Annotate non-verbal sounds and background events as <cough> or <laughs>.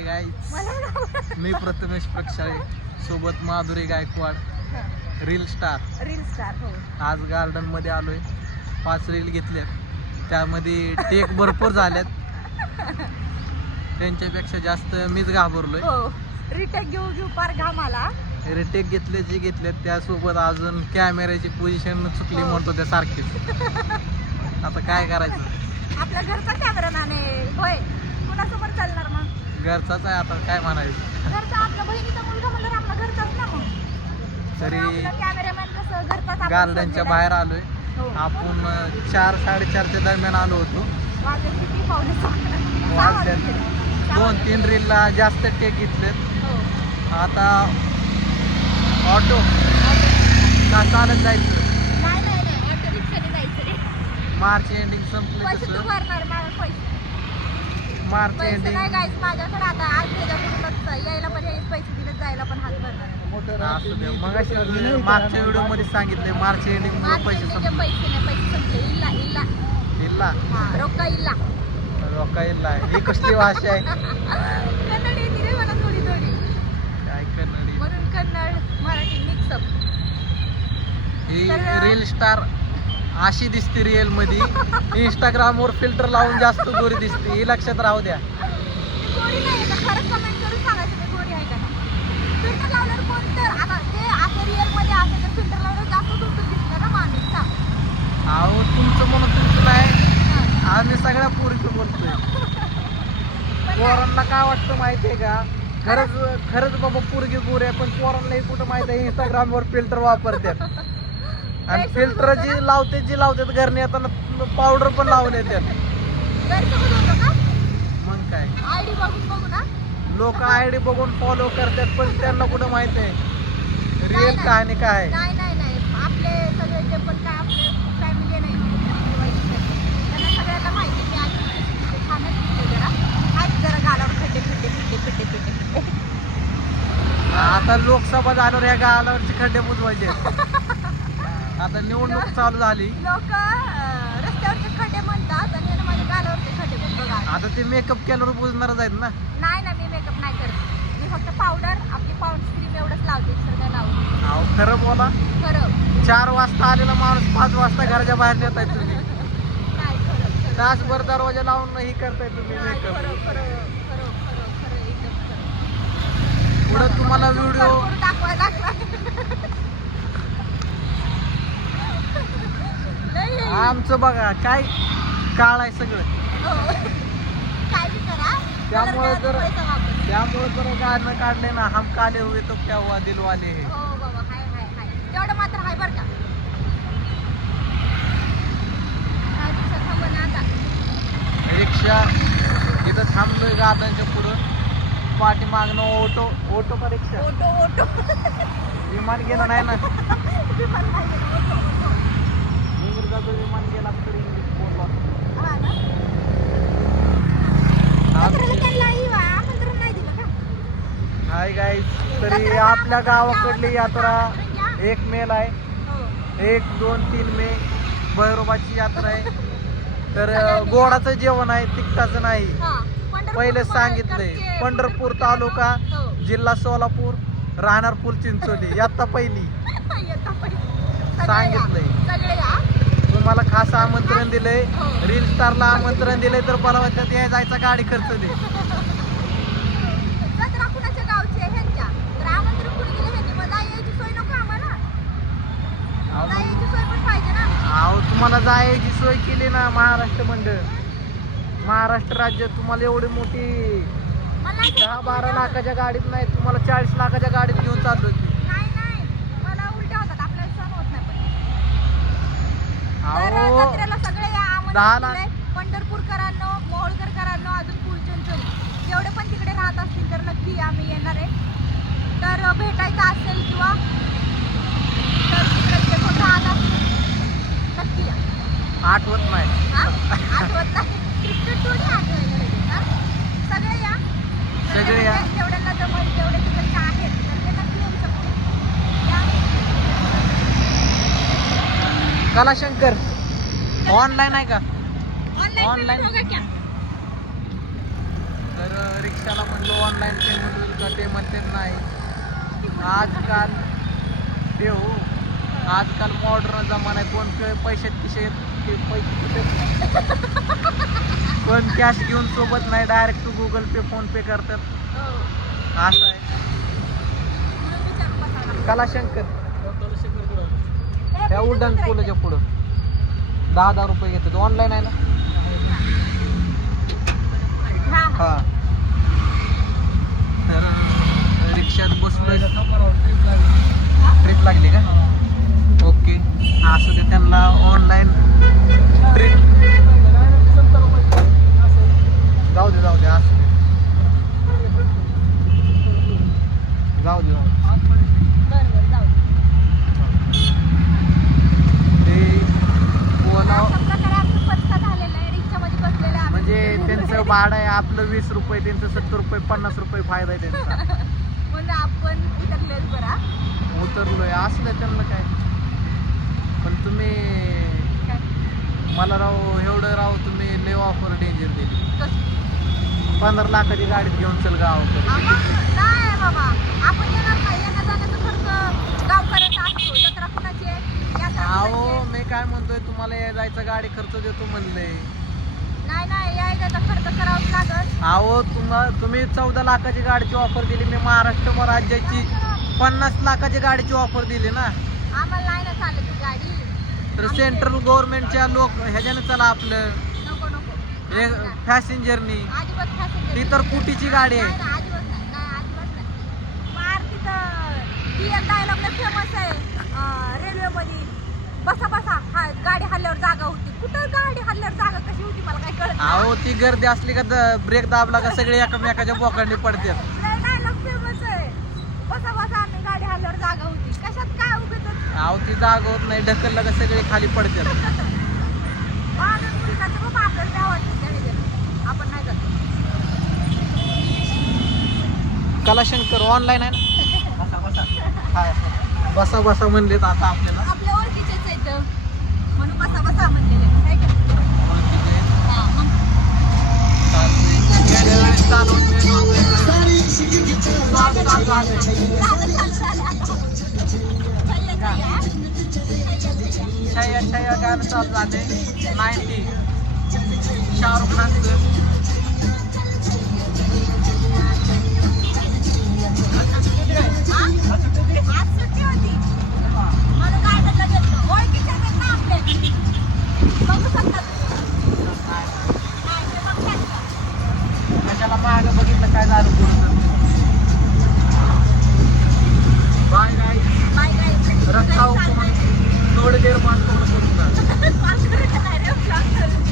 हाय गाय मी प्रथमेश प्रक्षाळे. सोबत Madhuri Gaikwad. Reel star reel star हो. आज गार्डनमध्ये आलोय. पाच रील घेतल्यात. त्यामध्ये टेक भरपूर झाल्यात. त्यांच्यापेक्षा जास्त मीच घाबरलोय. हो. रिटेक घेऊ घेऊ पार घाम आला रिटेक घेतले जे घेतलेत त्यासोबत अजून कॅमेऱ्याची पोझिशन चुकली हो. म्हणतो त्या सारखीच आता काय करायचं? आपल्या घरचा कॅमेरा नाणे होय. कुणासमोर चालणार मग? घरचाच आहे आता काय म्हणायचं घरचा आपल्या बहिणीचा मुलगा म्हणलं आपला घरचाच ना मग तरी कॅमेरामॅन कसं घरचाच आपण गार्डनच्या बाहेर आलोय. हो. आपण अं, चार साडेचारच्या दरम्यान आलो होतो वाजले किती पावणे सहा. सहा वाजल्यात. वाजले. सहा दोन. तीन रीलला जास्त टेक घेतलेत हो. आता ऑटो का चालत जायचं नाही नाही नाही ऑटो रिक्षाने जायचं रे मार्च एंडिंग संपलं पैसे तू तसं भरणार मला पैसे पैसे नाही माझ्याकडे आता यायला पण पैसे दिले जायला पण हात मग मागच्या व्हिडिओमध्ये सांगितले मार्च एंडिंग मार्च पैसे संपले पैसे नाही पैसे संपले. इल्ला इल्ला. इल्ला? हा रोका इल्ला. ही कसली भाषा आहे? कन्नड येते रे मला थोडी थोडी. काय कन्नडी? म्हणून कन्नड मराठी मिक्सअप ही रील स्टार अशी दिसते रिअलमध्ये. इंस्टाग्राम वर फिल्टर लावून जास्त गोरी दिसते. ही लक्षात राहू द्या. अहो तुमचं म्हणून तुमचं नाही. आम्ही सगळ्या पोरीचं बोलतोय. पोरांना काय वाटतं माहितीये का? खरंच खरंच. बाबा पोरगी गोरी पण पोरांना हे कुठं माहिती आहे इंस्टाग्राम वर फिल्टर वापरतात. आणि फिल्टर जी लावते जी लावतात घरने येताना पावडर पण लावले त्यात मग काय? आयडी बघून बघू ना. लोक आयडी बघून फॉलो करतात पण त्यांना कुठं माहिती आहे? रिअल. कहाणी काय नाही नाही नाही. आपले सगळे जे पण काय आपले फॅमिली आहे नाही त्यांना सगळ्यांना माहिती मी आज खाण्यात दिसते जरा. आज जरा गालावर खड्डे खड्डे खड्डे खड्डे खड्डे. खड्डे आता लोकसभा झाल्यावर ह्या गालावरचे खड्डे बुजवायचे. <laughs> आता निवडणूक चालू झाली. लोक रस्त्यावरचे खड्डे म्हणतात आणि यांना माझ्या गालावरचे खड्डे पण बघा. आता ते मेकअप केल्यावर बुजणारच आहेत ना. नाही ना मी मेकअप नाही करत. मी फक्त पावडर आपली पाऊंड क्रीम एवढंच लावते सर काय लावते अहो खरं बोला. खरं. चार वाजता आलेला माणूस पाच वाजता घराच्या बाहेर नेताय तुम्ही. खरं खरं. तासभर दरवाजा लावून ही करताय तुम्ही नाही, मेकअप खरं खरं खरं खरं खरं एकदम खरं. पुढे तुम्हाला व्हिडिओ दाखवा दाखवा नाही आमचं बघा काय काळ आहे सगळं. हो. त्यामुळे जर- त्यामुळे जर गाणं काढले ना हम काले हुए तो क्या हुआ दिलवाले हे. हो तेवढं मात्र हाय बरं का. रिक्षा इथं थांबलोय गार्डनच्या पुढं. पाठीमागणं ऑटो ऑटो का रिक्षा? ओटो ओटो विमान गेलं नाही ना <laughs> विमान नाही गेलं, ओटो ओटो इंग्रजाचं विमान गेला तरी इंग्लिश बोलला. हा ना? कचऱ्याला त्यांना वा, आमंत्रण नाही दिलं का? हाय गाईज तरी आपल्या गावाकडली यात्रा एक मेला आहे. हो. एक दोन तीन मे भैरोबाची यात्रा आहे. <laughs> तर अं, गोडाचं जेवण आहे तिखटाचं नाही. हा पंढरपूर पहिले सांगितलंय. पंढरपूर तालुका हो. जिल्हा सोलापूर राहणार फुल चिंचोली <laughs> यात्ता पहिली. येता पण. सगळे या. सांगितलंय. सगळे या. तुम्हाला खास आमंत्रण दिलंय. रील स्टारला आमंत्रण दिलंय तर मला वाटतं या जायचा गाडी खर्च दे. अहो तुम्हाला जायची सोय केली ना महाराष्ट्र मंडळ. महाराष्ट्र राज्य तुम्हाला एवढी मोठी दहा बारा लाखाच्या गाडीत नाही तुम्हाला चाळीस लाखाच्या गाडीत घेऊन चाललो नाही नाही मला उलट्या होतात आपल्याला सण होत नाही पण तर अहो जत्रेला सगळे या दहा लाख-. पंढरपूरकरांनो मोहोळकरकरांनो अजून फुलचंचोली जेवढे पण तिकडे राहत असतील तर नक्की आम्ही येणार आहे तर भेटायचं असेल किंवा तर तिकडे जे कोण राहत असतील नक्की या आठवत नाही? आठवत नाही क्रिकेट थोडी आठवायला? सगळे या सगळे या. जेवढे- जेवढ्यांना जमल जेवढे तिकडचे आहेत तर ते नक्की येऊ शकतो या. कलाशंकर ऑनलाईन आहे का? ऑनलाईन तर रिक्षाला म्हणलो ऑनलाईन पेमेंट होईल का? ते म्हणते नाही. आजकाल ते हो आजकाल मॉडर्न जमाना आहे. कोण पैशात खिशेत ते पैसे कोण कॅश घेऊन सोबत नाही डायरेक्ट गुगल पे फोन पे करतात. हो. असं आहे. कलाशंकर. त्या उड्डाण. पुलाच्या पुढं. दहा दहा रुपये घेतात. ऑनलाईन आहे ना? हा, तर रिक्षात बसलोय. ट्रिप लागली का? ओके असू दे त्यांना ऑनलाईन ट्रिप जाऊ दे जाऊ दे असू दे जाऊ दे जाऊ दे. बरं, बरं, जाऊ दे. ते ओला अशा प्रकारे आमचं पत्ता झालेला आहे रिक्षामध्ये बसलेलं आहे आम्ही. म्हणजे त्यांचं भाडं आहे आपलं वीस रुपये त्यांचं सत्तर रुपये पन्नास रुपये फायदा आहे त्यांचा. <laughs> म्हणून आपण उतरलेच बरा. उतरलोय असलं त्यांना काय. पण तुम्ही मला राव एवढं राव तुम्ही ले ऑफर डेंजर दिली? पंधरा लाखाची गाडीत घेऊन चल आम्हा- नाही बाबा. आपण येणार नाही येण्या जाण्याचा खर्च असतो. जत्रा कुणाची आहे? यात्रा अहो कुणाची? मी काय म्हणतोय तुम्हाला या जायचा गाडी खर्च देतो म्हणले नाही नाही यायचा खर्च करावाच लागत अहो तुम्हाला तुम्ही चौदा लाखाची गाडीची ऑफर दिली. मी महाराष्ट्र राज्याची पन्नास लाखाची गाडीची ऑफर दिली ना. तर सेंट्रल गव्हर्नमेंटच्या लोक ह्याच्याने चला आपलं. passenger ती तर कुटीची गाडी आहे? अं, रेल्वेमध्ये बसा बसा. हा गाडी हल्ल्यावर जागा होती. कुठं गाडी हल्ल्यावर जागा कशी होती मला काय कळत नाही. अहो ती गर्दी असली का ब्रेक दाबला का सगळे एकमेकाच्या बोकांनी पडतात. डायलॉग फेमस आहे. बसा बसा आम्ही गाडी हल्ल्यावर जागा होती. कशात काय उगत अहो ती जाग होत नाही ढकललं का सगळे खाली पडतात. बाबा आपल्याला काय वाटतं त्याने गेलं आपण नाही जात. कलाशंकर ऑनलाईन आहे ना? <laughs> बसा बसा. हाय. बसा बसा म्हणलेत आता आपल्याला आपल्या ओळखीचेच आहेत म्हणून बसा बसा म्हणलेले आहे का? ओळखीचे आहेत. हा, मग. चालतंय. गेल्या वेळेस चालू होते, चालू चालू आहे. मागं बघितलं काय दारू बाय गाय रस्ता उपमान थोडे देर मान करून <laughs>